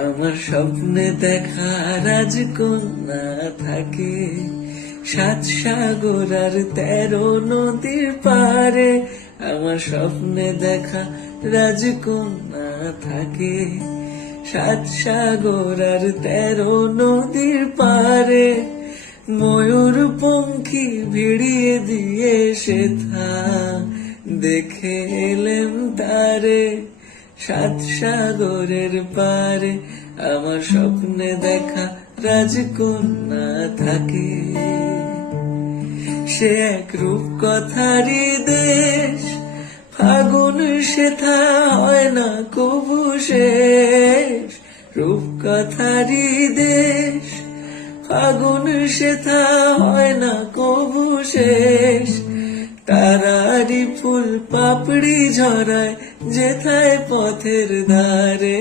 আমার স্বপ্নে দেখা রাজকন্যা থাকে 7 সাগর আর 13 নদীর পারে। আমার স্বপ্নে দেখা রাজকন্যা থাকে 7 সাগর আর 13 নদীর পারে। ময়ূর পঙ্খী ভিড়িয়ে দিয়ে সেথা দেখে এলেম তারে 7 সাগরের পারে। আমার স্বপ্নে দেখা রাজকন্যা থাকে। সে এক রূপকথারই দেশ, ফাগুন সেথা হয় না কবু শেষ। রূপকথারই দেশ, ফাগুন সেথা হয় না কবু শেষ। তারারি ফুল পাপড়ি ঝরায় যেথায় পথের ধারে।